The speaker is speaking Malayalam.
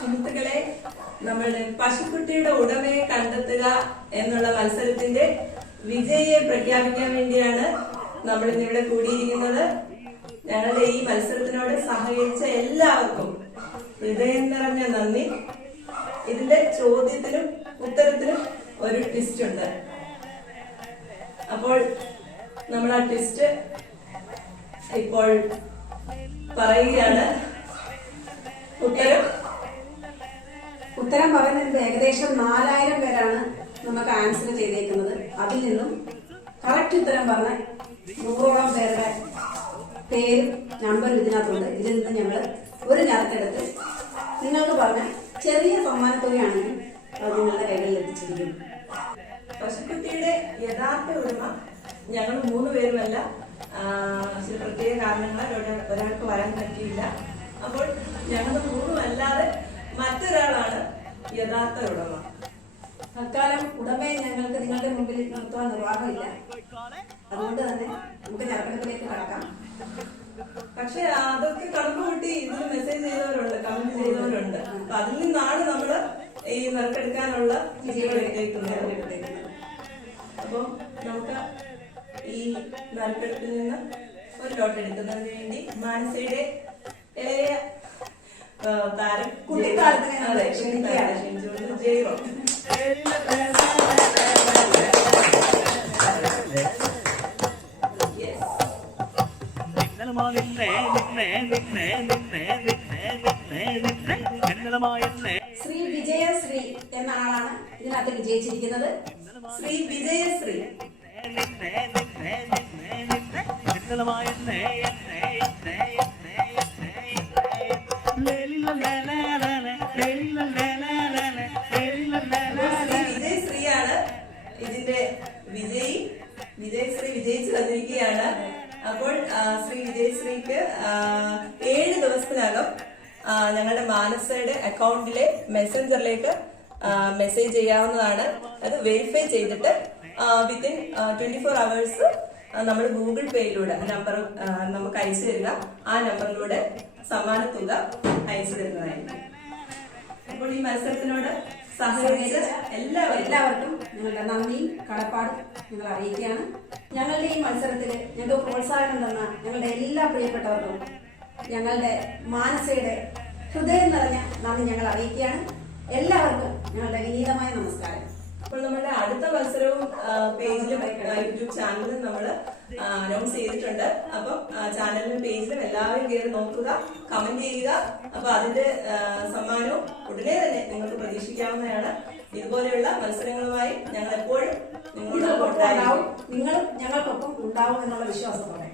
സുഹൃത്തുക്കളെ നമ്മളുടെ പശുക്കുട്ടിയുടെ ഉടമയെ കണ്ടെത്തുക എന്നുള്ള മത്സരത്തിന്റെ വിജയിയെ പ്രഖ്യാപിക്കാൻ വേണ്ടിയാണ് നമ്മൾ ഇന്നിവിടെ കൂടിയിരിക്കുന്നത്. ഞങ്ങളുടെ ഈ മത്സരത്തിനോട് സഹകരിച്ച എല്ലാവർക്കും ഹൃദയം നിറഞ്ഞ നന്ദി. ഇതിന്റെ ചോദ്യത്തിനും ഉത്തരത്തിനും ഒരു ട്വിസ്റ്റ് ഉണ്ട്. അപ്പോൾ നമ്മൾ ആ ട്വിസ്റ്റ് ഇപ്പോൾ പറയുകയാണ്. ഉത്തരം ഉത്തരം പറയുന്നത് ഏകദേശം നാലായിരം പേരാണ് നമുക്ക് ആൻസർ ചെയ്തേക്കുന്നത്. അതിൽ നിന്നും കറക്റ്റ് ഉത്തരം പറഞ്ഞ നൂറോളം പേരുടെ പേരും നമ്പറും ഇതിനകത്തുണ്ട്. ഇതിൽ നിന്ന് ഞങ്ങൾ ഒരു നറുക്കെടുത്ത് നിങ്ങൾക്ക് പറഞ്ഞ ചെറിയ സമ്മാനത്തുകയാണെങ്കിൽ അത് നിങ്ങളുടെ കൈകളിൽ എത്തിച്ചിരിക്കും പശുക്കുട്ടിയുടെ യഥാർത്ഥ ഉടമ ഞങ്ങൾ മൂന്ന് പേരുമല്ല. ചില പ്രത്യേക കാരണങ്ങളാൽ ഒരാ- ഒരാൾക്ക് വരാൻ പറ്റിയില്ല. അപ്പോൾ ഞങ്ങൾ മൂന്നുമല്ലാതെ മറ്റൊരാളാണ് യഥാർത്ഥ ഉടമ. തൽക്കാലം ഉടമയെ ഞങ്ങൾക്ക് നിങ്ങളുടെ മുമ്പിൽ നിർത്തുവാൻ നിർവാഹമില്ല. അതുകൊണ്ട് തന്നെ നമുക്ക് നറുക്കെടുപ്പിലേക്ക് കടക്കാം. പക്ഷെ അതൊക്കെ കണക്ക് കൂട്ടി. ഇതിൽ മെസ്സേജ് ചെയ്തവരുണ്ട് കമന്റ് ചെയ്തവരുണ്ട്. അപ്പൊ അതിൽ നിന്നാണ് നമ്മൾ ഈ നറുക്കെടുക്കാനുള്ള വിജയം എടുത്തേക്കുന്നത്. അപ്പോൾ നമുക്ക് ഈ നറുക്കെടുപ്പിൽ നിന്ന് ഒരു ലോട്ട് എടുക്കുന്നതിന് വേണ്ടി മാനസയുടെ ഇളയ താരം കുട്ടിക്കാലത്തിനെ നമ്മൾ അതെ ക്ഷണിക്കുകയാണ്. ക്ഷണിച്ചുകൊണ്ട് ജൈവം ശ്രീ വിജയശ്രീ എന്ന ആളാണ് ഇതിനകത്ത് വിജയിച്ചിരിക്കുന്നത് ശ്രീ വിജയശ്രീ അപ്പോൾ ശ്രീ വിജയശ്രീയാണ് ഇതിന്റെ വിജയി. വിജയശ്രീ വിജയിച്ചു വന്നിരിക്കുകയാണ്. അപ്പോൾ ശ്രീ വിജയശ്രീക്ക് ഏഴ് ദിവസത്തിനകം ഞങ്ങളുടെ മാനസയുടെ അക്കൗണ്ടിലെ മെസ്സഞ്ചറിലേക്ക് മെസ്സേജ് ചെയ്യാവുന്നതാണ്. അത് വെരിഫൈ ചെയ്തിട്ട് വിത്തിൻ ട്വന്റി ഫോർ അവേഴ്സ് നമ്മൾ ഗൂഗിൾ പേയിലൂടെ നമ്പർ നമുക്ക് അയച്ചു തരിക ആ നമ്പറിലൂടെ സമ്മാന തുക മത്സരത്തിനോട് സഹകരിച്ച എല്ലാവരും എല്ലാവർക്കും ഞങ്ങളുടെ നന്ദിയും കടപ്പാടും ഞങ്ങൾ അറിയിക്കുകയാണ്. ഞങ്ങളുടെ ഈ മത്സരത്തിൽ ഞങ്ങൾക്ക് പ്രോത്സാഹനം തന്ന ഞങ്ങളുടെ എല്ലാ പ്രിയപ്പെട്ടവർക്കും ഞങ്ങളുടെ മാനസയുടെ ഹൃദയം നിറഞ്ഞ നന്ദി ഞങ്ങൾ അറിയിക്കുകയാണ്. എല്ലാവർക്കും ഞങ്ങളുടെ വിനീതമായ നമസ്കാരം. അപ്പോൾ നമ്മുടെ അടുത്ത മത്സരവും പേജിലും യൂട്യൂബ് ചാനലിലും നമ്മൾ അനൗൺസ് ചെയ്തിട്ടുണ്ട്. അപ്പം ചാനലിലും പേജിലും എല്ലാവരും കയറി നോക്കുക കമന്റ് ചെയ്യുക. അപ്പൊ അതിന്റെ സമ്മാനവും ഉടനെ തന്നെ നിങ്ങൾക്ക് പ്രതീക്ഷിക്കാവുന്നതാണ്. ഇതുപോലെയുള്ള മത്സരങ്ങളുമായി ഞങ്ങൾ എപ്പോഴും നിങ്ങളോടൊപ്പം ഉണ്ടാവും. നിങ്ങൾ ഞങ്ങൾക്കൊപ്പം ഉണ്ടാവും എന്നുള്ള വിശ്വാസത്തോടെ